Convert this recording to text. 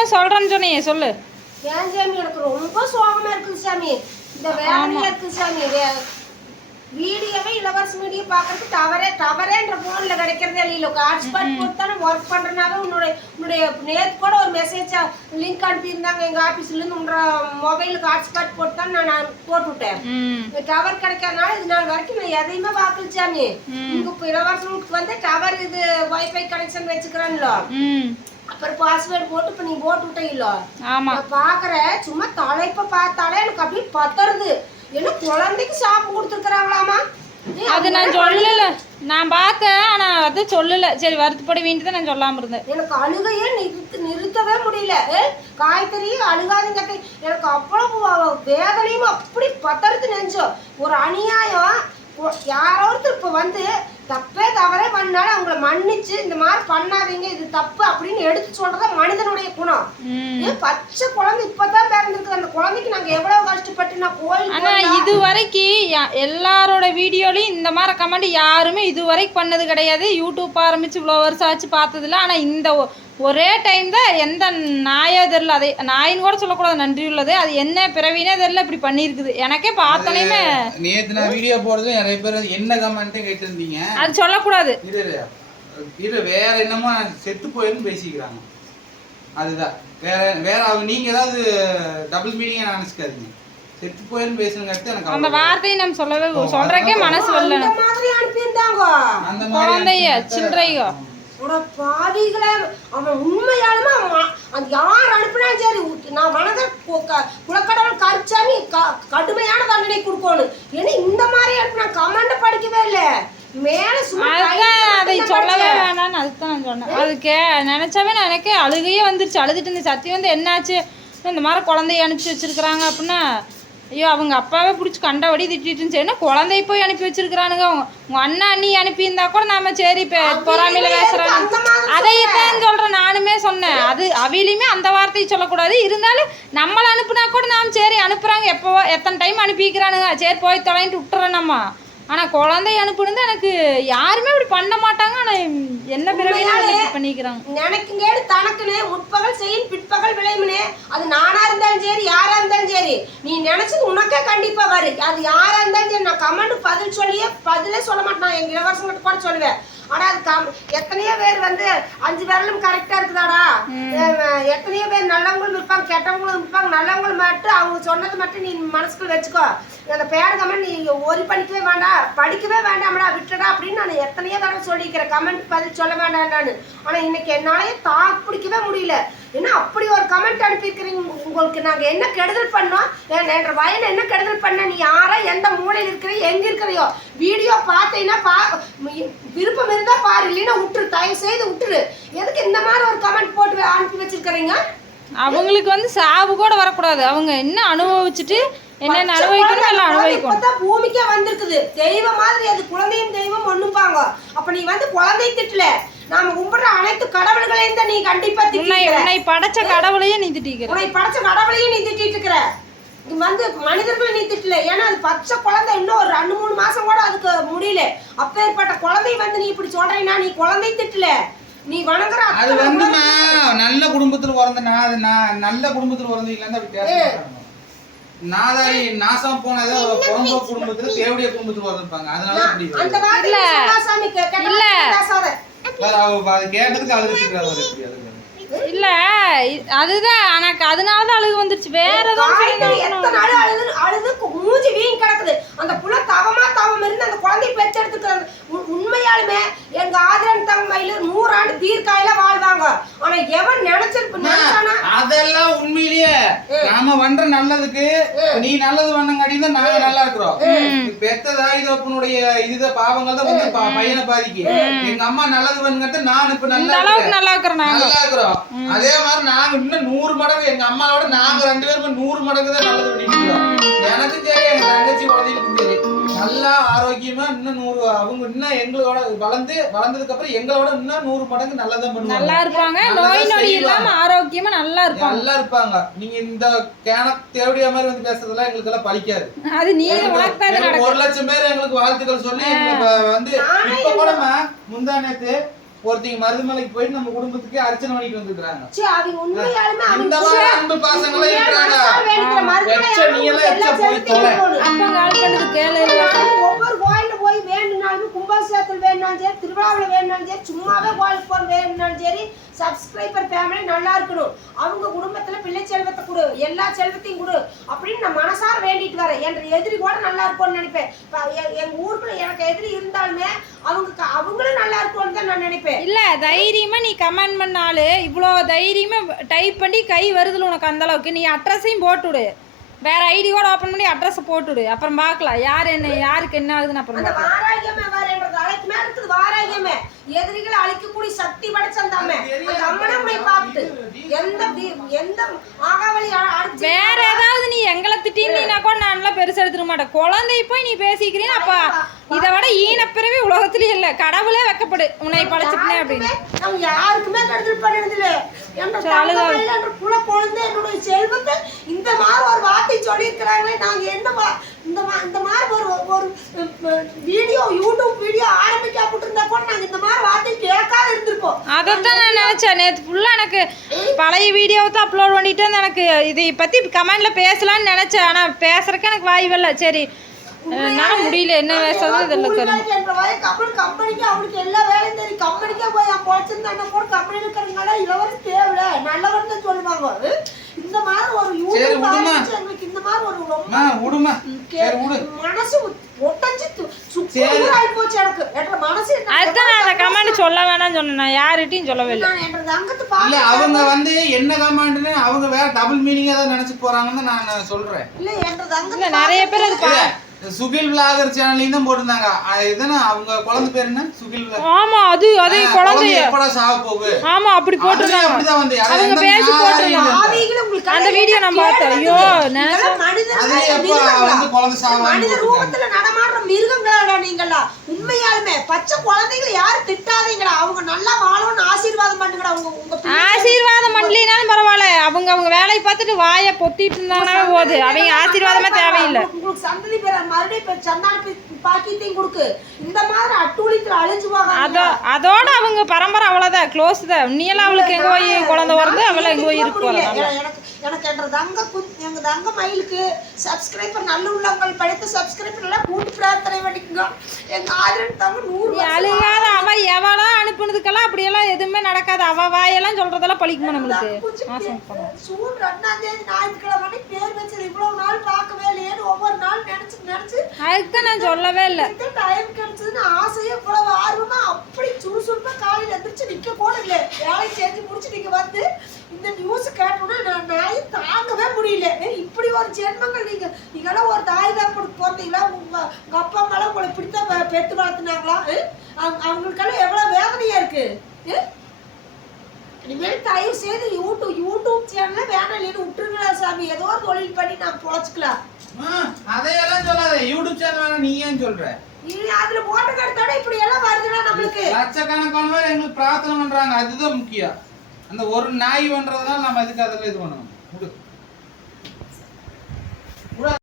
என்னமோ சொல்றேன்னு சொன்னீங்க, சொல்லு. ஏன் சாமி எனக்கு ரொம்ப சோகமா இருக்குது சாமி, இந்த வேலையா இருக்குது சாமி. வீடியோவே இலவச மீடியா பார்க்கறதுக்கு டவரேன்ற போன்ல கிடைக்கிறதே இல்லை. ஹாட்ஸ்பாட் போட்டு தானே ஒர்க் பண்றதுனால உன்னுடைய நேற்று கூட ஒரு மெசேஜ் லிங்க் அனுப்பியிருந்தாங்க எங்க ஆபீஸ்ல இருந்து. உன்ற மொபைலுக்கு ஹாட்ஸ்பாட் போட்டு தான் நான் போட்டு விட்டேன். டவர் கிடைக்காதனால இது நாள் வரைக்கும் நான் எதையுமே பார்க்கல சாமி. இங்க இப்போ இலவசத்துக்கு வந்து டவர் இது வைஃபை கனெக்ஷன் வச்சுக்கிறேன்ல, அப்புறம் பாஸ்வேர்டு போட்டு இப்ப நீ போட்டு விட்டீங்களோ. நான் பாக்குறேன், சும்மா தலைப்ப பார்த்தாலே எனக்கு அப்படியே பத்தறது. என்ன குழந்தைக்கு சாப்பிட்டு கொடுத்துருக்காங்களாமா? அது நான் சொல்லல, நான் பார்த்தேன், ஆனா அது சொல்லல. சரி வருத்தப்படுவீன்ட்டு தான் நான் சொல்லாம இருந்தேன். எனக்கு அழுகையே நிறுத்தவே முடியல. காய்கறி அழுகாதீங்க, எனக்கு அவ்வளவு வேதனையும் அப்படி பத்தறது நெஞ்சோம். ஒரு அநியாயம். யாரோ ஒருத்தர் இப்ப வந்து தப்பே தவறே பண்ணாலும் அவங்கள மன்னிச்சு இந்த மாதிரி பண்ணாதீங்க, இது தப்பு அப்படின்னு எடுத்து சொல்றதா மனிதனுடைய குணம். பச்சை குழந்தை இப்பதான் பிறந்திருக்கு, அந்த குழந்தைக்கு நாங்க எவ்வளவு கஷ்டப்பட்டு நான் கோயில். ஆனா இது வரைக்கும் எல்லாரோட வீடியோலயும் இந்த மாதிரி கமெண்ட் யாருமே இது வரைக்கும் பண்ணது கிடையாது. யூடியூப் ஆரம்பிச்சு இவ்வளோ வருஷம் ஆச்சு பார்த்ததில்ல. ஆனா இந்த ஒரே டைம் தான் எந்த நாயோ தெரியல, அதை நாயின்னு கூட சொல்லக்கூடாது, நன்றி உள்ளது. அது என்ன பிறவினே தெரியல, இப்படி பண்ணியிருக்குது. எனக்கே பார்த்தோன்னே நேற்று நான் வீடியோ போடுறது நிறைய பேர் என்ன கமெண்ட்டே கேட்டிருந்தீங்க. அது சொல்லக்கூடாது. இது வேற என்னமோ செத்து போயிருந்து பேசிக்கிறாங்க. அதுதான் வேற அவங்க. நீங்க ஏதாவது டபுள் மீனிங்கா நினைச்சுக்காதீங்க. செத்து போயிருந்து பேசுங்க. எனக்கு அந்த வார்த்தையை நம்ம சொல்றக்கே மனசு வரல. அந்த மாதிரி அனுப்பியிருந்தாங்க அந்த குழந்தைய சில்லறையோ பாவிகள. அவன் உண்மையாலுமே அது யார் அனுப்பினாலும் சரி, நான் வணங்க குலக்கடவுள் கருச்சாமி கடுமையான தண்டனை கொடுக்கணும். ஏன்னா இந்த மாதிரி அனுப்பினா கமெண்ட் படிக்கவே இல்லை. மேல அதை சொல்லவே வேணான்னு அதுதான் நான் சொன்னேன். அதுக்கு நினைச்சாவே நான் எனக்கே அழுகையே வந்துருச்சு. அழுதுட்டு இருந்த சத்தி வந்து என்னாச்சு, இந்த மாதிரி குழந்தைய அனுப்பிச்சு வச்சிருக்கிறாங்க அப்படின்னா, ஐயோ அவங்க அப்பாவே பிடிச்சி கண்டபடி திட்டிட்டு இருந்துச்சு. குழந்தைய போய் அனுப்பி வச்சிருக்கிறானுங்க. உங்க அண்ணா அண்ணி அனுப்பியிருந்தா கூட நாம சரி பொறாமையில பேசுறாங்க. அதைத்தான் சொல்றேன், நானுமே சொன்னேன். அது அவையிலுமே அந்த வார்த்தையை சொல்லக்கூடாது. இருந்தாலும் நம்மளை அனுப்புனா கூட நாம் சரி அனுப்புறாங்க, எப்போ எத்தனை டைம் அனுப்பிக்கிறானுங்க, சரி போய் தொலைன்ட்டு விட்டுறோம் நம்ம. ஆனா குழந்தை அனுப்புனது எனக்கு யாருமே இப்படி பண்ண மாட்டாங்க. ஆனா என்ன பிறகு பண்ணிக்கிறாங்க. நினைக்குங்க தனக்குன்னு முற்பகல் செய்யும் பிற்பகல் விளையும்னே. அது நானா இருந்தாலும் சரி யாரா இருந்தாலும் சரி, நீ நினைச்சது உனக்கே கண்டிப்பா வரு. அது யாரா இருந்தாலும் சரி. நான் கமெண்ட் பதிலே சொல்ல மாட்டேன். எங்க இளவரசங்கிட்ட கூட சொல்லுவேன். ஆனா அது எத்தனையோ பேர் வந்து 5 விரலும் கரெக்டா இருக்குதாடா. எத்தனையோ பேர் நல்லவங்களும் இருப்பாங்க, கெட்டவங்களும் இருப்பாங்க. நல்லவங்களும் மட்டும் அவங்க சொன்னது மட்டும் நீ மனசுக்குள்ள வச்சுக்கோ. அந்த பேர் கமெண்ட் நீ ஒரு படிக்கவே வேண்டாம், படிக்கவே வேண்டாம்டா, விட்டுடா அப்படின்னு நான் எத்தனையோ தடவை சொல்லிக்கிறேன். கமெண்ட் பதில் சொல்ல வேண்டாம் நான். ஆனா இன்னைக்கு என்னாலேயே தாப்பிடிக்கவே முடியல. ஏன்னா அப்படி ஒரு கமெண்ட் அனுப்பியிருக்கிறீங்க. உங்களுக்கு நாங்க என்ன கெடுதல் பண்ணோம், என்ற வயனை என்ன கெடுதல் பண்ண, நீ யாரா எந்த மூலையில் இருக்கிற எங்க இருக்கிறையோ வீடியோ பார்த்தீங்கன்னா விருப்பம் இருந்தா பாரு, இல்லைன்னா விட்டுரு, தயவு செய்து விட்டுரு. எதுக்கு இந்த மாதிரி ஒரு கமெண்ட் போட்டு அனுப்பி வச்சிருக்கிறீங்க? அவங்களுக்கு வந்து சாவு கூட வரக்கூடாது. அவங்க என்ன அனுபவிச்சுட்டு என்ன அனுபவிக்கணும் எல்லாம் அனுபவிக்கணும். இப்பதான் பூமிக்கே வந்திருக்குது தெய்வம் மாதிரி. அது குழந்தையும் தெய்வம் ஒண்ணுப்பாங்க. அப்ப நீ வந்து குழந்தை திட்டல, நாம கும்பிடுற அனைத்து கடவுள்களையும் தான் நீ கண்டிப்பா திட்டிருக்கிற. உன்னை படைச்ச கடவுளையே நீ திட்டிருக்கிற. உன்னை படைச்ச கடவுளையும் நீ திட்டிட்டு இருக்கிற. இது வந்து மனிதர்களை நீ திட்டல. ஏன்னா அது பச்சை குழந்தை, இன்னும் ஒரு 2-3 மாசம் கூட அதுக்கு முடியல. அப்பேற்பட்ட குழந்தை வந்து நீ இப்படி சொல்றீங்கன்னா நீ குழந்தை திட்டல, நீ வணங்குற. அது வந்து நல்ல குடும்பத்துல பிறந்தனா, அது நல்ல குடும்பத்துல பிறந்தவங்க வந்து அப்படி பேச நாதாரி நாசம் போனதோ பொறந்த குடும்பத்துல தேவடைய குடும்பத்துல பிறந்திருப்பாங்க. அதனால அப்படி அந்த மாதிரி சாமி இல்ல அது கேட்டதுக்கு அழுதுட்டு இல்ல அதுதான் எனக்கு அதனால தான் அழுகு வந்துருச்சு. வேற எத்தனை நாள் அழுது மூஞ்சி வீண் கிடக்குது. அந்த புள்ள தவம் இருந்து அந்த குழந்தைய பெற்றெடுத்துக்கிறது. உண்மையாலுமே எங்க ஆதரன் தங்கையில 100 ஆண்டு தீர்க்காயில வாழ்வாங்க. ஆனா எவன் நினைச்சிருப்பானா அதெல்லாம் உண்மையிலேயே நாம பண்ற நல்லதுக்கு நீ நல்லது பண்ணங்காட்டி தான் நாங்க நல்லா இருக்கிறோம். பெத்த தாய் தகப்பனுடைய இதுதான் பாவங்கள் தான் வந்து பையனை பாதிக்கு. எங்க அம்மா நல்லது பண்ணுங்கிறது நான் இப்ப நல்லா இருக்கிறோம். அதே மாதிரி நாங்க இன்னும் 100 மடங்கு எங்க அம்மாவோட நாங்க 2 பேரும் 100 மடங்கு தான் நல்லது பண்ணிக்கிறோம். எனக்கும் சரி எங்க தங்கச்சி குழந்தைகளுக்கும் சரி நல்லா ஆரோக்கியமா இன்னும் 100 அவங்க இன்னும் எங்களோட வளர்ந்ததுக்கு அப்புறம் எங்களோட இன்னும் 100 மடங்கு நல்லதான் பண்ணுவாங்க. நல்லா இருப்பாங்க, நோய் நொடி இல்லாம ஆரோக்கியமா நல்லா இருப்பாங்க. நீங்க இந்த தேவடியா மாதிரி வந்து பேசுறதெல்லாம் எங்களுக்கு எல்லாம் பலிக்காது. அது நீங்க 1 லட்சம் பேர் எங்களுக்கு வாழ்த்துக்கள் சொல்லி வந்து இப்ப கூட முந்தா நேத்து ஒருத்தங்க மருதுமலைக்கு போயிட்டு நம்ம குடும்பத்துக்கு அர்ச்சனை பண்ணிட்டு வந்துருக்காங்க. சீ, அவங்க உண்மையாலுமே இந்த மாதிரி அன்பு பாசங்களா இருக்காங்க. வேண்டிக்கிற மருத்துவமனை எச்ச நீ எல்லாம் எச்ச போய் தொலை. அப்ப கால் பண்ணது கேளு. ஒவ்வொரு கோயில்ல போய் வேணும்னாலும் கும்பாபிஷேகத்தில் வேணும்னாலும் சரி, திருவிழாவில் வேணும்னாலும் சரி, சும்மாவே கோயிலுக்கு போக வேணும்னாலும் சரி, சப்ஸ்கிரைபர் ஃபேமிலி நல்லா இருக்கணும், அவங்க குடும்பத்துல பிள்ளை செல்வத்தை கொடு, எல்லா செல்வத்தையும் கொடு அப்படின்னு நான் மனசார வேண்டிட்டு வரேன். என் எதிரி கூட நல்லா இருக்கும்னு நினைப்பேன். எங்க ஊருக்குள்ள எனக்கு எதிரி இருந்தாலுமே அவங்களும் நல்லா இருக்கும்னு தான் நான் நினைப்பேன். இல்ல தைரியமா நீ கமெண்ட் பண்ணாலு இவ்வளோ தைரியமா டைப் பண்ணி கை வருதுல உனக்கு அந்த அளவுக்கு, நீ அட்ரஸையும் போட்டுவிடு, வேற ஐடி கூட ஓபன் பண்ணி அட்ரஸ் போட்டுவிடு, அப்புறம் பார்க்கலாம் யார் என்ன யாருக்கு என்ன ஆகுதுன்னு அப்புறம் அந்த வாராகியமே வேறன்றது அழைக்குமே இருக்குது. வாராகியமே எதிரிகளை அழிக்கக்கூடிய சக்தி படைச்ச அந்த அம்மனை போய் பார்த்து எந்த ஆகாவளி அடிச்சு வேற ஏதாவது நீ எங்களை திட்டினா கூட நான் நல்லா பெருசா எடுத்துக்க மாட்டேன். குழந்தை போய் நீ பேசிக்கிறீங்க, அப்ப இதை விட ஈனப்பிறவி உலகத்திலேயே இல்ல, கடவுளே வெக்கப்படு உன்னை படைச்சிட்டேன் அப்படின்னு. நம்ம யாருக்குமே கருத்தில் பண்ணதில்ல. என்ற குல குழந்தை என்னுடைய செல்வத்தை இந்த மாதிரி ஒரு வார்த்தை சொல்லியிருக்கிறாங்களே, நாங்க இந்த மாதிரி ஒரு வீடியோ யூடியூப் வீடியோ ஆரம்பிக்க போட்டிருந்தா கூட நாங்க இந்த மாதிரி வார்த்தை கேட்காத இருந்திருப்போம். அதைத்தான் நான் நினைச்சேன். நேற்று ஃபுல்லா எனக்கு பழைய வீடியோவை தான் அப்லோட் பண்ணிட்டு எனக்கு இதை பத்தி கமெண்ட்ல பேசலாம்னு நினைச்சேன். ஆனா பேசுறதுக்கு எனக்கு வாய்வில்லை. சரி என்னால முடியல, என்ன பேசுறது இதெல்லாம் கம்பெனிக்கு அவனுக்கு எல்லா வேலையும் தெரியும். கம்பெனிக்கே போய் பொழைச்சிருந்தாங்க கூட கம்பெனியில் இருக்கிறவங்கள இளவரசி தேவை நல்லவர்னு சொல்லுவாங்க. இந்த மாதிரி ஒரு எங்களுக்கு இந்த மாதிரி ஒரு மனசு ஒட்டஞ்சு சுக்குறாய் போச்சு எனக்கு மனசு. அதுதான் நான் அந்த கமெண்ட் சொல்ல வேணாம்னு சொன்னேன், நான் யார்கிட்டயும் சொல்லவே இல்லை. இல்ல அவங்க வந்து என்ன கமெண்ட்னு அவங்க வேற டபுள் மீனிங்கா தான் நினைச்சு போறாங்கன்னு நான் சொல்றேன். இல்ல என்ற தங்க நிறைய பேர் அது சுகில் விளாகர் சேனல்லையும் தான் போட்டிருந்தாங்க. இதுனா அவங்க குழந்தை பேர் என்ன? சுகில். ஆமா அது அதே குழந்தை எப்படா சாவ போகுது. ஆமா அப்படி போட்டுருந்தாங்க. அப்படிதான் வந்து அவங்க பேசி போட்டுருந்தாங்க. அந்த வீடியோ நான் பார்த்தேன். ஐயோ அது எப்ப வந்து குழந்தை சாவ மனித ரூபத்துல நடமாடுற மிருகங்களா நீங்களா? உண்மையாலுமே பச்சை குழந்தைகளை யாரும் திட்டாதீங்கடா. அவங்க நல்லா வாழணும்னு ஆசீர்வாதம் பண்ணுங்கடா. உங்க ஆசீர்வாதம் பண்ணலினாலும் பரவாயில்ல, அவங்க வேலையை பார்த்துட்டு வாயை பொத்திட்டு இருந்தாங்கன்னா போகுது, அவங்க ஆசீர்வாதமே தேவையில்லை. உங்களுக்கு சந்ததி பேர மறுபடியும் சந்தான பாக்கியத்தையும் கொடுக்கு. இந்த மாதிரி அட்டூழியத்துல அழிஞ்சு போக அதோட அவங்க பரம்பரை அவ்வளவுதான், க்ளோஸ் தான். நீ எல்லாம் அவளுக்கு எங்க போய் குழந்தை வருது, அவளை எங்க போய் இருக்கு. எனக்கு எங்க தங்க மயிலுக்கு சப்ஸ்கிரைபர் நல்ல உள்ளங்கள் படைத்த சப்ஸ்கிரைபர் எல்லாம் கூட்டு பிரார்த்தனை பண்ணிக்கோங்க. எங்க ஆதரவு தங்க 100 அழுகாத அவ எவளோ அனுப்புனதுக்கெல்லாம் அப்படியெல்லாம் எதுவுமே நடக்காது. அவ வாயெல்லாம் சொல்றதெல்லாம் பழிக்குமா நம்மளுக்கு? ஜூன் 2ஆம் தேதி ஞாயிற்றுக்கிழமை பேர் வச்சது இவ்வளவு நாள் பார்க்கவே இல்லையேன்னு ஒவ்வொரு நாள் நினைச்சு அதுக்கு நான் சொல்லவே இல்லை. டைம் கிடைச்சதுன்னு ஆசையா இவ்வளவு ஆர்வமா அப்படி சுறுசுறுப்பா காலையில எந்திரிச்சு நிக்க கூட இல்லை. வேலையை செஞ்சு முடிச்சு நீங்க வந்து இந்த நியூஸ் கேட்டோன்னா நான் தாங்கவே முடியல. இப்படி ஒரு ஜென்மங்கள் நீங்களாம் ஒரு தாய் தான் பிறந்தீங்களா? உங்க அப்பா அம்மாலாம் உங்களை இப்படித்தான் பெற்று வளர்த்துனாங்களா? அவங்களுக்கெல்லாம் எவ்வளவு வேதனையா இருக்கு. இனிமேல் தயவு செய்து யூடியூப் சேனல்ல வேணாம் இல்லைன்னு விட்டுருங்களா சாமி. ஏதோ ஒரு தொழில் பண்ணி நான் பொழைச்சிக்கலாம். அதையெல்லாம் சொல்லாத. யூடியூப் சேனல் வேணா நீ ஏன் சொல்ற? அதுல போட்ட கருத்தோட இப்படி எல்லாம் வருதுன்னா நம்மளுக்கு லட்சக்கணக்கான பேர் எங்களுக்கு பிரார்த்தனை பண்றாங்க. அதுதான் முக்கியம். அந்த ஒரு நாய் பண்றதுனால நம்ம எதுக்கு அதில் இது பண்ணணும்?